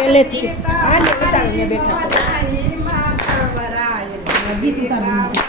પહેલેથી. હાલે ઉતારીને બેઠા છે. ગીત ઉતારવાનું છે.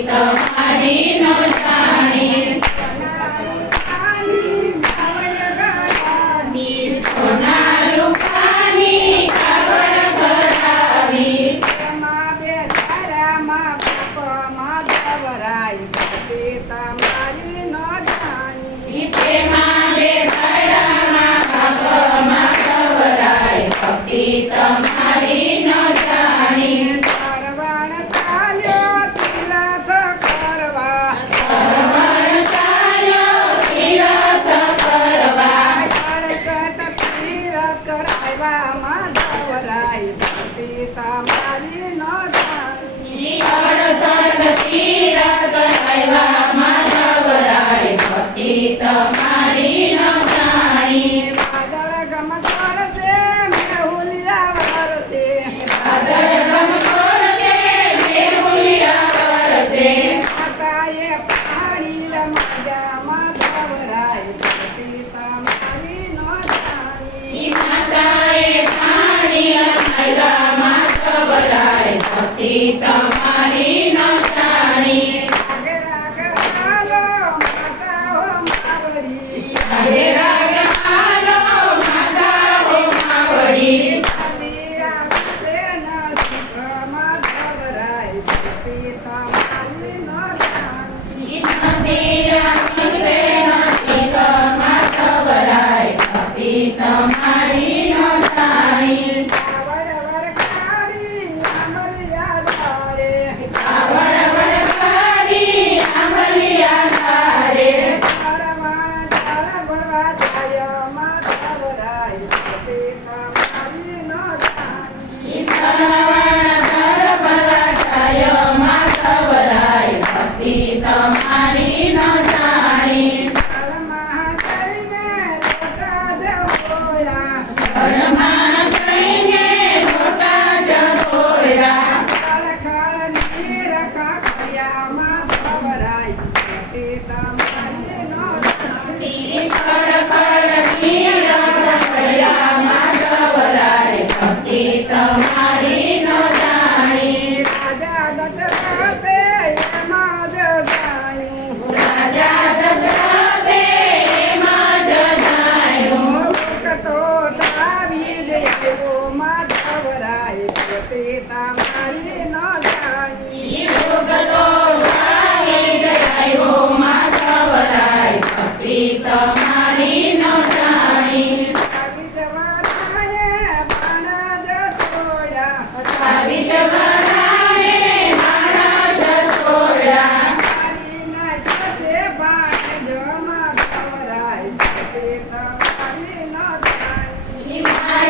તમારી નવ Sita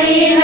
Maria.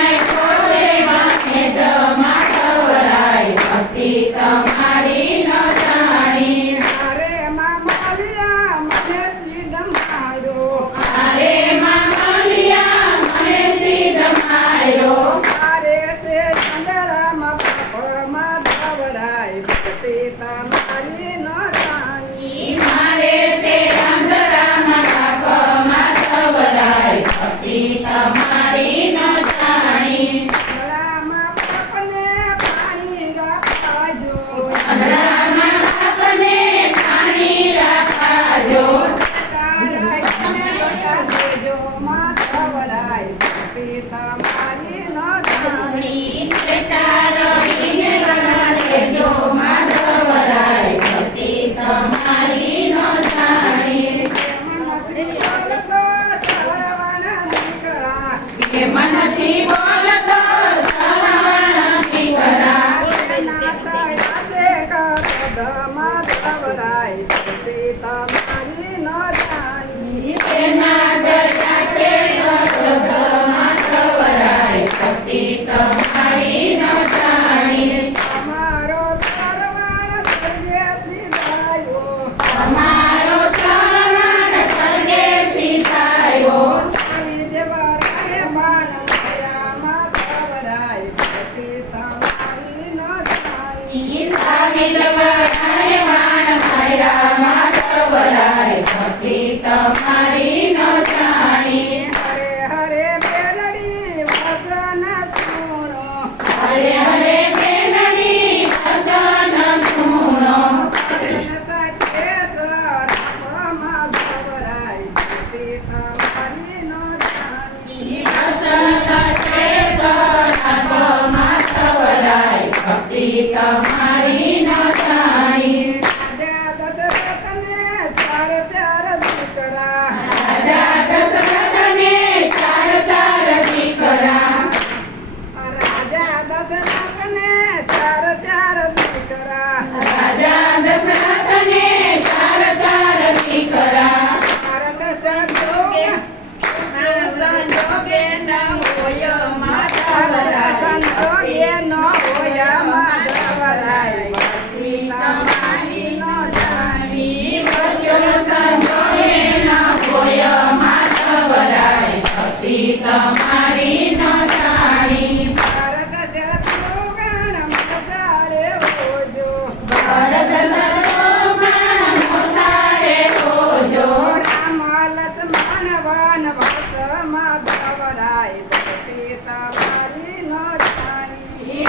લક્ષ્મણ વન ભક્ત માધવરાય ભક્તિ તમારી ન જાણી